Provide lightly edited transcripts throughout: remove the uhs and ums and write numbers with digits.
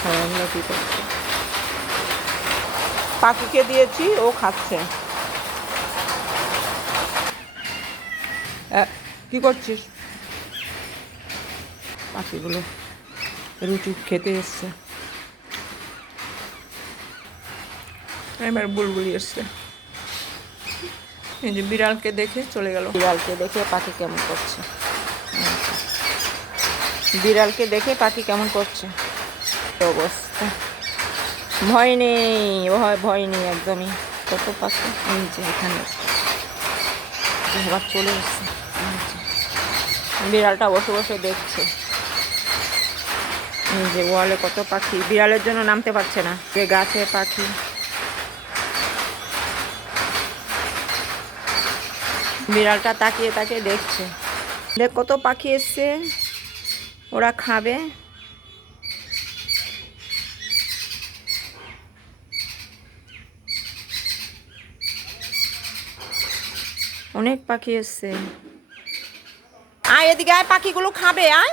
খেলাধুলা কি করছে, পাখিকে দিয়েছি, ও খাচ্ছে। কি করছিস? পাখিগুলো রুটি খেতে এসছে। এবার বুলবুলি এসছে। এই যে বিড়ালকে দেখে চলে গেল। বিড়ালকে দেখে পাখি কেমন করছে, বিড়ালকে দেখে পাখি কেমন করছে অবস্থা। ভয় নেই, ভয় নেই একদমই। কত পাখি এই যে এখানে আবার চলে এসছে। বিড়ালটা বসে বসে দেখছে। এই যে ওয়ালে কত পাখি, বিড়ালের জন্য নামতে পারছে না। যে গাছে পাখি, বিড়ালটা তাকিয়ে তাকিয়ে দেখছে। দেখ কত পাখি এসছে, ওরা খাবে। অনেক পাখি এসছে। আয় এদিকে আয়, পাখিগুলো খাবে, আয়।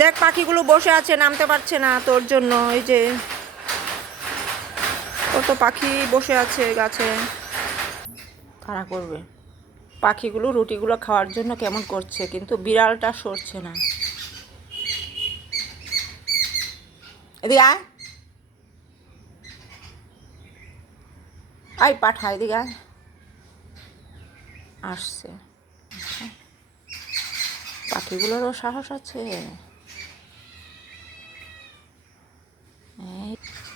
দেখ পাখিগুলো বসে আছে, নামতে পারছে না তোর জন্য। এই যে কত পাখি বসে আছে গাছে, তারা করবে। পাখিগুলো রুটিগুলো খাওয়ার জন্য কেমন করছে, কিন্তু বিড়ালটা সরছে না। এদিকে আয়, আয় পাঠা, এদিকে আয়। আসছে, পাখিগুলোরও সাহস আছে। এই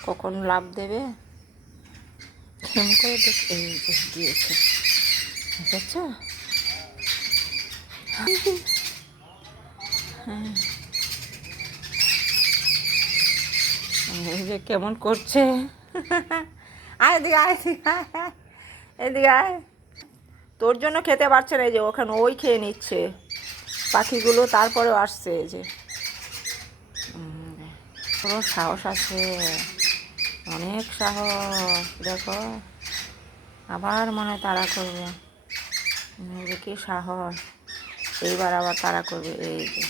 কখন লাভ দেবে কেমন করে দেখ। এই যে দিয়েছে, দেখেছ? এই যে কেমন করছে। আয় এদিকে আয়, এদিকে আয়। তোর জন্য খেতে পারছে না, এই যে ওখানে ওই খেয়ে নিচ্ছে পাখিগুলো, তারপরেও আসছে। এই যে পুরো সাহস আছে, অনেক সাহস। দেখো আবার মনে হয় তাড়া করবে। কি সাহস, এইবার আবার তাড়া করবে। এই যে